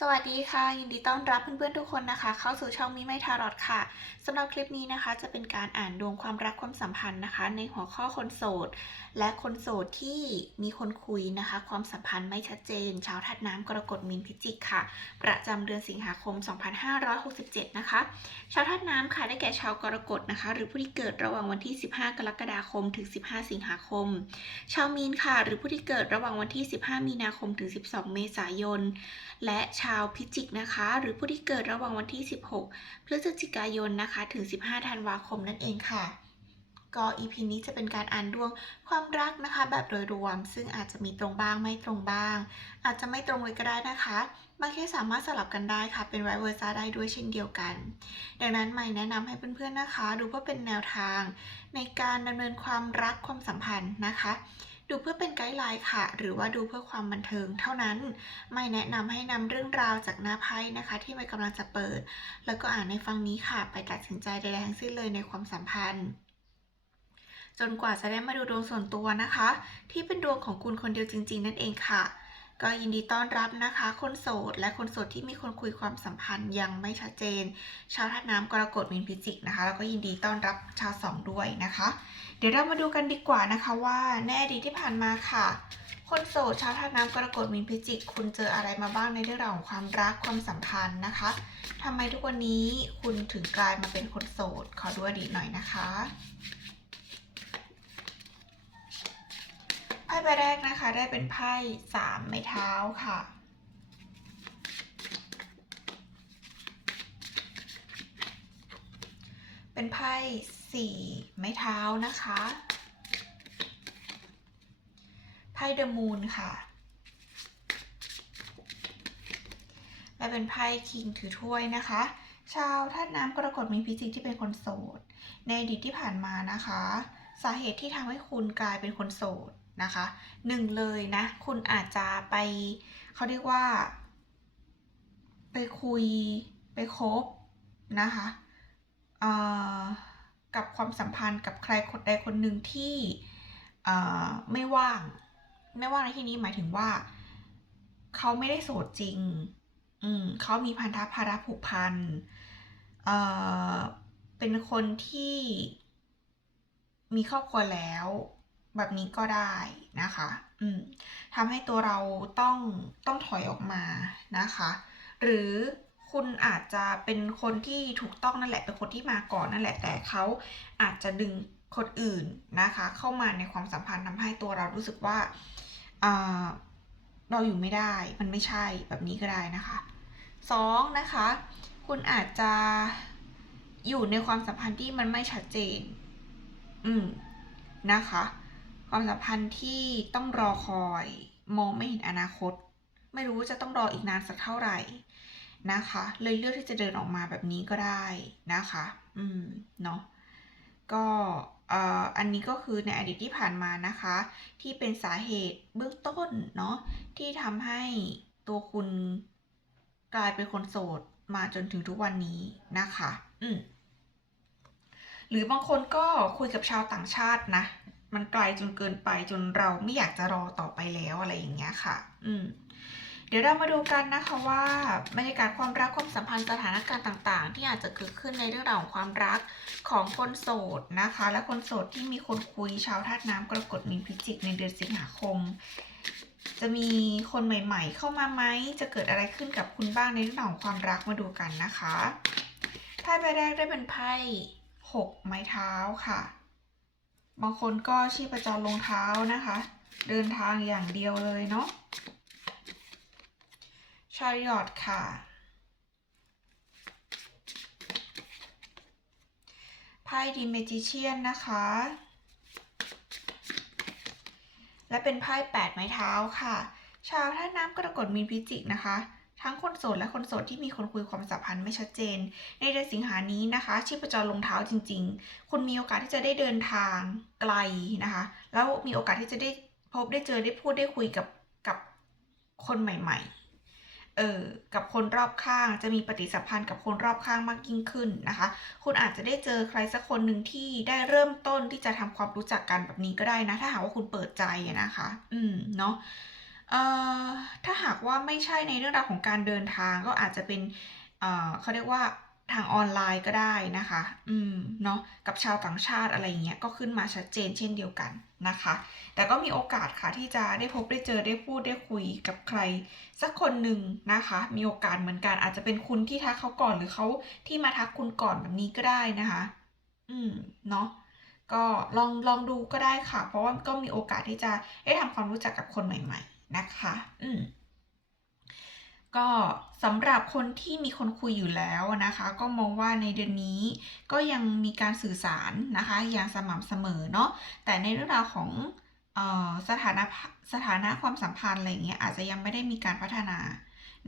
สวัสดีค่ะ ยินดีต้อนรับเพื่อนๆทุกคนนะคะ เข้าสู่ช่องมิไม่ทารอดค่ะสำหรับคลิปนี้นะคะ จะเป็นการอ่านดวงความรักความสัมพันธ์นะคะ ในหัวข้อคนโสด และคนโสดที่มีคนคุยนะคะ ความสัมพันธ์ไม่ชัดเจน ชาวธาตุน้ำกรกฎมีนพิจิกค่ะ ประจำเดือนสิงหาคม 2567 นะคะ ชาวธาตุน้ำค่ะได้แก่ชาวกรกฎนะคะ หรือผู้ที่เกิดระหว่างวันที่ 15 กรกฎาคม ถึง 15 สิงหาคม ชาวมีนค่ะ หรือผู้ที่เกิดระหว่างวันที่ 15 มีนาคมถึง 12 เมษายน และชาวพิจิกนะคะ หรือผู้ที่เกิดระหว่างวันที่ 16 พฤศจิกายนนะคะ ถึง 15 ธันวาคมนั่นเองค่ะ ก็ EP นี้จะเป็นการอ่านดวงความรักนะคะ แบบโดยรวม ซึ่งอาจจะมีตรงบ้างไม่ตรงบ้าง อาจจะไม่ตรงเลยก็ได้นะคะบางทีสามารถสลับกันได้ค่ะ เป็นไวเวอร์ซ่าได้ด้วยเช่นเดียวกัน ดังนั้นใหม่แนะนำให้เพื่อนๆนะคะ ดูเพื่อเป็นแนวทาง ในการดำเนินความรักความสัมพันธ์นะคะ ดูเพื่อเป็นไกด์ไลน์ค่ะ หรือว่าดูเพื่อความบันเทิงเท่านั้น ไม่แนะนำให้นำเรื่องราวจากหน้าไพ่นะคะ ที่ไม่กำลังจะเปิด แล้วก็อ่านในฟังนี้ค่ะ ไปตัดสินใจใดๆทั้งสิ้นเลยในความสัมพันธ์จนกว่าจะได้มาดูดวงส่วนตัวนะคะ ที่เป็นดวงของคุณคนเดียวจริง ๆ นั่นเองค่ะ ก็ยินดีต้อนรับนะคะ คนโสด และคนโสดที่มีคนคุยความสัมพันธ์ยังไม่ชัดเจน ชาวธาตุน้ำกรกฎมีนพิจิกนะคะ แล้วก็ยินดีต้อนรับชาวสองด้วยนะคะ เดี๋ยวเรามาดูกันดีกว่านะคะว่าในอดีตที่ผ่านมาค่ะ คนโสดชาวธาตุน้ำกรกฎมีนพิจิก คุณเจออะไรมาบ้างในเรื่องราวของความรักความสัมพันธ์นะคะทำไมทุกวันนี้คุณถึงกลายมาเป็นคนโสด ขอดูอดีตหน่อยนะคะไพ่ใบแรกนะคะได้เป็นไพ่สามไม้เท้าค่ะเป็นไพ่ สี่ไม้เท้านะคะไพ่เดอะมูนค่ะ และเป็นไพ่คิงถือถ้วยนะคะ ชาวธาตุน้ำกรกฎมีพิจิกที่เป็นคนโสด ในอดีตที่ผ่านมานะคะ สาเหตุที่ทำให้คุณกลายเป็นคนโสดนะคะหนึ่งเลยนะ คุณอาจจะไปเขาเรียกว่า ไปคุยไปคบนะคะ เอ่อ กับความสัมพันธ์กับใครคนใดคนหนึ่งที่อ่อไม่ว่าง ไม่ว่างในที่นี้หมายถึงว่า เขาไม่ได้โสดจริง อืมเขามีพันธะภาระผูกพันเอ่อเป็นคนที่มีครอบครัวแล้ว แบบนี้ก็ได้นะคะ อืมทำให้ตัวเราต้องต้องถอยออกมานะคะ หรือ คุณอาจจะเป็นคนที่ถูกต้องนั่นแหละ เป็นคนที่มาก่อนนั่นแหละ แต่เขาอาจจะดึงคนอื่นนะคะ เข้ามาในความสัมพันธ์ทำให้ตัวเรารู้สึกว่าเราอยู่ไม่ได้ มันไม่ใช่แบบนี้ก็ได้นะคะสองนะคะ คุณอาจจะอยู่ในความสัมพันธ์ที่มันไม่ชัดเจน อืม นะคะ ความสัมพันธ์ที่ต้องรอคอย มองไม่เห็นอนาคต ไม่รู้จะต้องรออีกนานสักเท่าไหร่ นะคะ เลยเลือกที่จะเดินออกมาแบบนี้ก็ได้นะคะ อืม เนาะก็อันนี้ก็คือในอดีตที่ผ่านมานะคะ ที่เป็นสาเหตุเบื้องต้นเนาะที่ทำให้ตัวคุณกลายเป็นคนโสดมาจนถึงทุกวันนี้นะคะ อืมหรือบางคนก็คุยกับชาวต่างชาตินะ มันไกลจนเกินไปจนเราไม่อยากจะรอต่อไปแล้วอะไรอย่างเงี้ยค่ะ อืม เดี๋ยวเรามาดูกันนะคะว่าบรรยากาศความรักความสัมพันธ์สถานการณ์ต่าง ๆ ที่อาจจะเกิดขึ้นในเรื่องราวของความรักของคนโสดนะคะ และคนโสดที่มีคนคุยชาวธาตุน้ำกรกฎมีนพิจิกในเดือนสิงหาคม จะมีคนใหม่ ๆ เข้ามาไหมจะเกิดอะไรขึ้นกับคุณบ้างในเรื่องราวของความรักมาดูกันนะคะไพ่ใบแรกได้เป็นไพ่หกไม้เท้าค่ะ บางคนก็ชีพจรลงเท้านะคะ เดินทางอย่างเดียวเลยเนาะ ชาริอตค่ะ ไพ่ดีเมจิเชียนนะคะ และเป็นไพ่แปดไม้เท้าค่ะ ชาวท่าตุน้ำกรกฎมีนพิจิกนะคะ ทั้งคนโสดและคนโสดที่มีคนคุยความสัมพันธ์ไม่ชัดเจน ในเดือนสิงหานี้นะคะ ชีพจรลงเท้าจริง ๆ คุณมีโอกาสที่จะได้เดินทางไกลนะคะ แล้วมีโอกาสที่จะได้พบได้เจอได้พูดได้คุยกับกับคนใหม่ ๆ เออกับคนรอบข้างจะมีปฏิสัมพันธ์กับคนรอบข้างมากยิ่งขึ้นนะคะ คุณอาจจะได้เจอใครสักคนหนึ่งที่ได้เริ่มต้นที่จะทำความรู้จักกันแบบนี้ก็ได้นะ ถ้าหากว่าคุณเปิดใจนะคะ อืมเนาะเอ่อถ้าหากว่าไม่ใช่ในเรื่องราวของการเดินทางก็อาจจะเป็นเอ่อเขาเรียกว่า ทางออนไลน์ก็ได้นะคะ อืม เนาะกับชาวต่างชาติอะไรเงี้ย ก็ขึ้นมาชัดเจนเช่นเดียวกันนะคะ แต่ก็มีโอกาสค่ะที่จะได้พบได้เจอได้พูดได้คุยกับใคร สักคนหนึ่งนะคะ มีโอกาสเหมือนกัน อาจจะเป็นคุณที่ทักเขาก่อนหรือเขาที่มาทักคุณก่อนแบบนี้ก็ได้นะคะ อืม เนาะก็ลองลองดูก็ได้ค่ะ เพราะว่าก็มีโอกาสที่จะได้ทำความรู้จักกับคนใหม่ ๆ นะคะ อืม ก็สำหรับคนที่มีคนคุยอยู่แล้วนะคะ ก็มองว่าในเดือนนี้ก็ยังมีการสื่อสารนะคะอย่างสม่ำเสมอเนาะแต่ในเรื่องราวของออสถานะสถานะความสัมพันธ์อะไรเงี้ยอาจจะยังไม่ได้มีการพัฒนา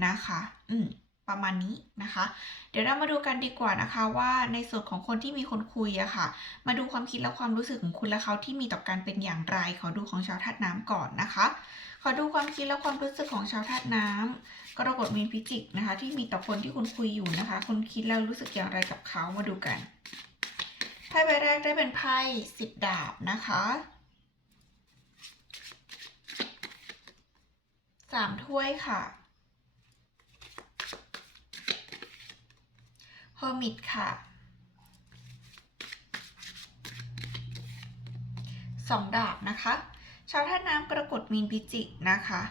นะคะ อืม ประมาณนี้นะคะ เดี๋ยวเรามาดูกันดีกว่านะคะว่าในส่วนของคนที่มีคนคุยอะค่ะ มาดูความคิดและความรู้สึกของคุณและเขาที่มีต่อการเป็นอย่างไร ขอดูของชาวธาตุน้ำก่อนนะคะ ขอดูความคิดและความรู้สึกของชาวธาตุน้ำกรกฎมีนพิจิกนะคะ ที่มีต่อคนที่คุณคุยอยู่นะคะคุณคิดแล้วรู้สึกอย่างไรกับเขามาดูกันไพ่ใบแรกได้เป็นไพ่สิบดาบนะคะสามถ้วยค่ะ เฮอร์มิตค่ะ สองดาบนะคะ ชาวธาตุน้ำกรกฎมีนพิจิกนะคะ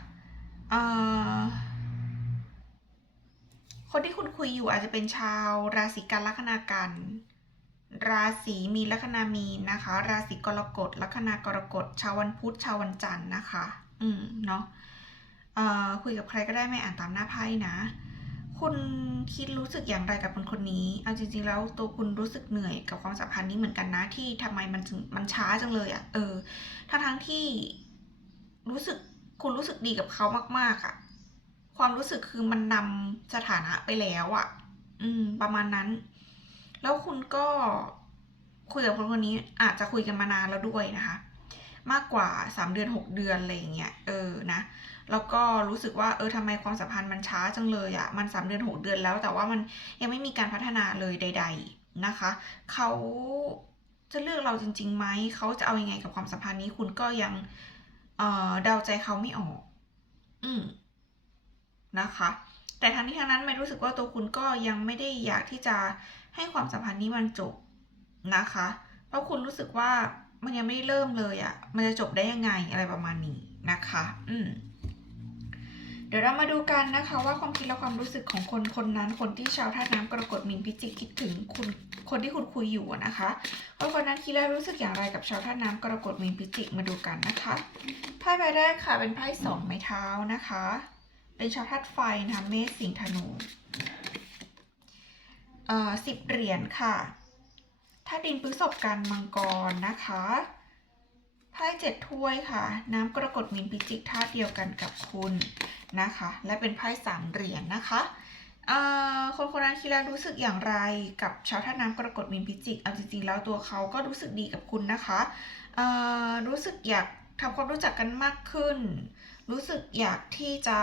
คนที่คุณคุยอยู่อาจจะเป็นชาวราศีกันลัคนากันราศีมีลัคนามีนนะคะ ราศีกรกฎลัคนากรกฎชาววันพุธชาววันจันทร์นะคะ อืมเนาะเอ่อคุยกับใครก็ได้ไม่อ่านตามหน้าไพ่นะ คุณคิดรู้สึกอย่างไรกับคนคนนี้ เอาจริง ๆ แล้วตัวคุณรู้สึกเหนื่อยกับความสัมพันธ์นี้เหมือนกันนะ ที่ทำไมมันมันช้าจังเลยอะ่ะ เออ ทั้งทั้งที่รู้สึกคุณรู้สึกดีกับเขามาก ๆอะ่ะ ความรู้สึกคือมันนำสถานะไปแล้วอะ่ะ อืม ประมาณนั้น แล้วคุณก็คุยกับคนคนนี้อาจจะคุยกันมานานแล้วด้วยนะคะ มากกว่าสามเดือนหกเดือนอะไรอย่างเงี้ย เออ นะ แล้วก็รู้สึกว่าเออทำไมความสัมพันธ์มันช้าจังเลยอะ่ะ มันสามเดือนหกเดือนแล้ว แต่ว่ามันยังไม่มีการพัฒนาเลยใด ๆนะคะ เขาจะเลือกเราจริงๆไหม เขาจะเอาอยัางไงกับความสัมพันธ์นี้คุณก็ยังเอ่อเดาใจเขาไม่ออก อืมนะคะ แต่ทั้งนี้ทั้งนั้นไม่รู้สึกว่าตัวคุณก็ยังไม่ได้อยากที่จะให้ความสัมพันธ์นี้มันจบนะคะ เพราะคุณรู้สึกว่ามันยังไม่ได้เริ่มเลยอะ่ะ มันจะจบได้ยังไงอะไรประมาณนี้นะคะ อืม เดี๋ยวเรามาดูกันนะคะว่าความคิดและความรู้สึกของคนคนนั้น คนที่ชาวธาตุน้ำกรกฎมีนพิจิกคิดถึงคุณคนที่คุณคุยอยู่นะคะว่าคนนั้นคิดและรู้สึกอย่างไรกับชาวธาตุน้ำกรกฎมีนพิจิกมาดูกันนะคะไพ่ใบแรกค่ะเป็นไพ่สองไม้เท้านะคะ เป็นชาวธาตุไฟนะคะเมษสิงห์ธนูเอ่อสิบเหรียญค่ะธาตุดินพฤษภกันมังกรนะคะ ไพ่เจ็ดถ้วยค่ะ น้ำกรกฎมีนพิจิกธาตุเดียวกันกับคุณนะคะ และเป็นไพ่สามเหรียญนะคะคนคนนั้นคิดแล้วรู้สึกอย่างไรกับชาวท่าน้ำกรกฎมีนพิจิกเอาจริงๆแล้วตัวเขาก็รู้สึกดีกับคุณนะคะรู้สึกอยากทำความรู้จักกันมากขึ้น รู้สึกอยากที่จะ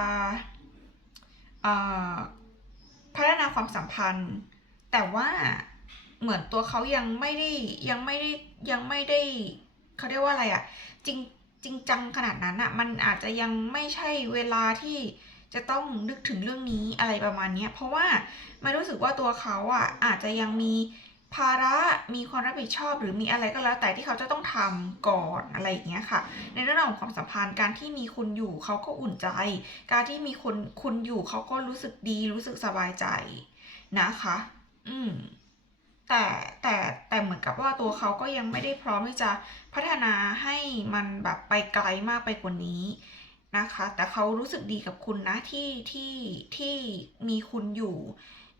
พัฒนาความสัมพันธ์ แต่ว่าเหมือนตัวเขายังไม่ได้ยังไม่ได้ยังไม่ได้ เขาเรียกว่าอะไรอะจริงจริงจังขนาดนั้นอะมันอาจจะยังไม่ใช่เวลาที่จะต้องนึกถึงเรื่องนี้อะไรประมาณนี้เพราะว่าไม่รู้สึกว่าตัวเขาอะอาจจะยังมีภาระมีความรับผิดชอบหรือมีอะไรก็แล้ว แต่ที่เขาจะต้องทำก่อนอะไรอย่างเงี้ยค่ะ ในเรื่องของความสัมพันธ์การที่มีคุณอยู่เขาก็อุ่นใจ การที่มีคนคุณอยู่เขาก็รู้สึกดีรู้สึกสบายใจนะคะ อืม แต่แต่แต่เหมือนกับว่าตัวเขาก็ยังไม่ได้พร้อมที่จะพัฒนาให้มันแบบไปไกลมากไปกว่านี้นะคะ แต่เขารู้สึกดีกับคุณนะที่ที่ที่มีคุณอยู่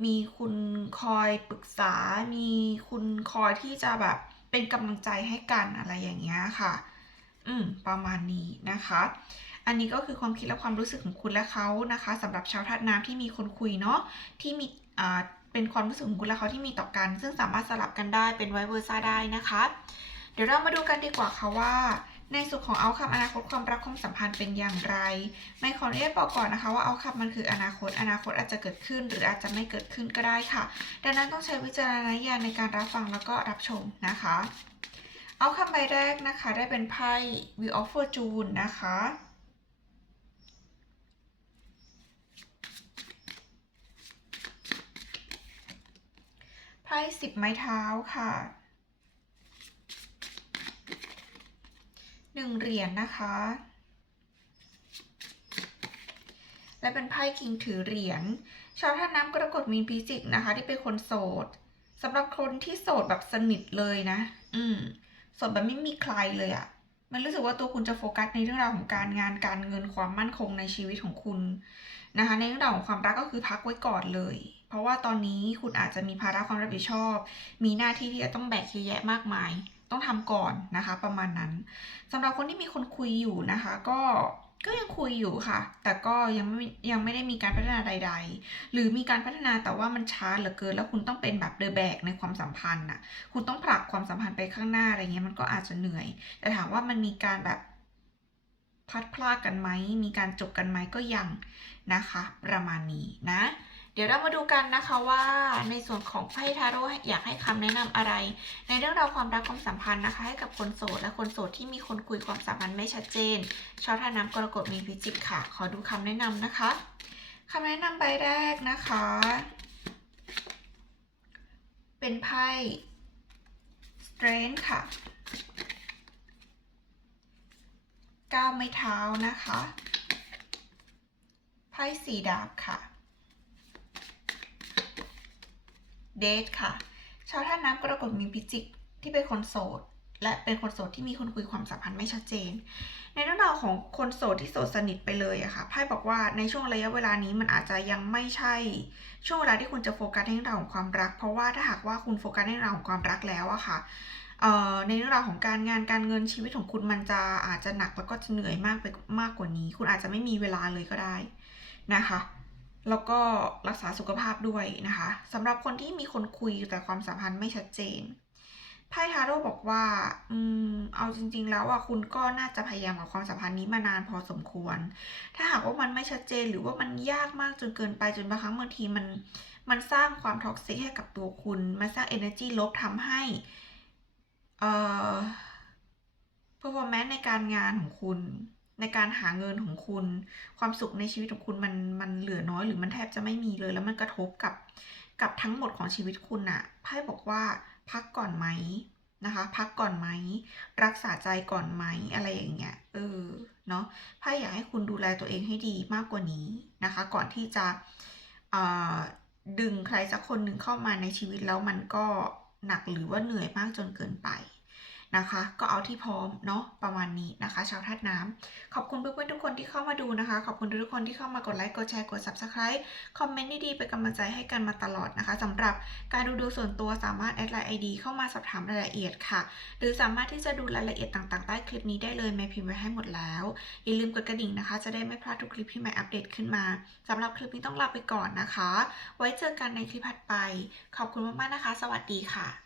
มีคุณคอยปรึกษา มีคุณคอยที่จะแบบเป็นกำลังใจให้กันอะไรอย่างเงี้ยค่ะ อืม ประมาณนี้นะคะ อันนี้ก็คือความคิดและความรู้สึกของคุณและเขานะคะสำหรับชาวธาตุน้ำที่มีคนคุยเนาะที่มีอ่า เป็นความรู้สึกของคุณและเขาที่มีต่อกัน ซึ่งสามารถสลับกันได้เป็นไวเวอร์ซ่าได้นะคะ เดี๋ยวเรามาดูกันดีกว่าค่ะว่า ในสุดของเอาคับอนาคตความรักความสัมพันธ์เป็นอย่างไร ไม่ขออนุญาตบอกก่อนนะคะว่าเอาคับมันคืออนาคต อนาคตอาจจะเกิดขึ้น หรืออาจจะไม่เกิดขึ้นก็ได้ค่ะ ดังนั้นต้องใช้วิจารณญาณในการรับฟังแล้วก็รับชมนะคะ เอาคำใบแรกนะคะ ได้เป็นไพ่ Wheel of Fortune นะคะ ไพ่สิบไม้เท้าค่ะหนึ่งเหรียญนะคะ และเป็นไพ่คิงถือเหรียญ ชาวท่าน้ำกรกฎมีนพิจิกนะคะ ที่เป็นคนโสดสำหรับคนที่โสดแบบสนิทเลยนะ อืมโสดแบบไม่มีใครเลยอะมันรู้สึกว่าตัวคุณจะโฟกัสในเรื่องราวของการงานการเงินความมั่นคงในชีวิตของคุณนะคะ ในเรื่องราวของความรักก็คือพักไว้ก่อนเลย ราะว่าตอนนี้คุณอาจจะมีภาระความรับผิดชอบ มีหน้าที่ที่จะต้องแบกเยอะแยะมากมาย ต้องทำก่อนนะคะ ประมาณนั้นสำหรับคนที่มีคนคุยอยู่นะคะ ก็ก็ยังคุยอยู่ค่ะ แต่ก็ยังไม่ยังไม่ได้มีการพัฒนาใด ๆ หรือมีการพัฒนาแต่ว่ามันช้าเหลือเกิน แล้วคุณต้องเป็นแบบเดอะแบกในความสัมพันธ์น่ะ คุณต้องผลักความสัมพันธ์ไปข้างหน้าอะไรเงี้ยมันก็อาจจะเหนื่อย แต่ถามว่ามันมีการแบบพัดพรากกันไหม มีการจบกันไหมก็ยังนะคะ ประมาณนี้นะ เดี๋ยวเรามาดูกันนะคะว่าในส่วนของไพ่ทาโร่อยากให้คำแนะนำอะไร ในเรื่องราวความรักความสัมพันธ์นะคะ ให้กับคนโสดและคนโสดที่มีคนคุยความสัมพันธ์ไม่ชัดเจนชาวท่าน้ำกรกฎมีพิจิกค่ะ ขอดูคำแนะนำนะคะคำแนะนำใบแรกนะคะ เป็นไพ่ strength ค่ะก้าวไม้เท้านะคะ ไพ่สีดาบค่ะ เดทค่ะ ชาวท่าน้ำกรกฎมีพิจิกที่เป็นคนโสด และเป็นคนโสดที่มีคนคุยความสัมพันธ์ไม่ชัดเจน ในเรื่องราวของคนโสดที่โสดสนิทไปเลยอะค่ะไพ่บอกว่าในช่วงระยะเวลานี้มันอาจจะยังไม่ใช่ ช่วงเวลาที่คุณจะโฟกัสในเรื่องราวของความรัก เพราะว่าถ้าหากว่าคุณโฟกัสในเรื่องราวของความรักแล้วอะค่ะในเรื่องราวของการงานการเงินชีวิตของคุณมันจะอาจจะหนักแล้วก็จะเหนื่อยมากไปมากกว่านี้ คุณอาจจะไม่มีเวลาเลยก็ได้นะคะ แล้วก็รักษาสุขภาพด้วยนะคะสำหรับคนที่มีคนคุยแต่ความสัมพันธ์ไม่ชัดเจนไพ่ทาโร่บอกว่าอืมเอาจริง ๆ แล้วอะคุณก็น่าจะพยายามกับความสัมพันธ์นี้มานานพอสมควร ถ้าหากว่ามันไม่ชัดเจนหรือว่ามันยากมากจนเกินไปจนบางครั้งบางทีมันมันสร้างความท็อกซิกให้กับตัวคุณ มันสร้าง energy ลบทำให้เอ่อ performance ในการงานของคุณ ในการหาเงินของคุณ ความสุขในชีวิตของคุณมันมันเหลือน้อยหรือมันแทบจะไม่มีเลย แล้วมันกระทบกับกับทั้งหมดของชีวิตคุณอะไพ่บอกว่าพักก่อนไหมนะคะ พักก่อนไหม รักษาใจก่อนไหมอะไรอย่างเงี้ยเออเนาะไพ่อยากให้คุณดูแลตัวเองให้ดีมากกว่านี้นะคะ ก่อนที่จะดึงใครสักคนหนึ่งเข้ามาในชีวิตแล้วมันก็หนักหรือว่าเหนื่อยมากจนเกินไป นะคะ ก็เอาที่พร้อมเนาะประมาณนี้นะคะ ชาวธาตุน้ำขอบคุณเพื่อนๆทุกคนที่เข้ามาดูนะคะ ขอบคุณทุกคนที่เข้ามากดไลค์กดแชร์กด subscribe คอมเมนต์ดีๆเป็นกำลังใจให้กันมาตลอดนะคะสำหรับการดูดูส่วนตัวสามารถแอดไลน์ ID เข้ามาสอบถามรายละเอียดค่ะ หรือสามารถที่จะดูรายละเอียดต่างๆใต้คลิปนี้ได้เลยแม่พิมพ์ไว้ให้หมดแล้ว อย่าลืมกดกระดิ่งนะคะ จะได้ไม่พลาดทุกคลิปที่แม่อัปเดตขึ้นมาสำหรับคลิปนี้ต้องลาไปก่อนนะคะ ไว้เจอกันในคลิปถัดไป ขอบคุณมากๆนะคะ สวัสดีค่ะ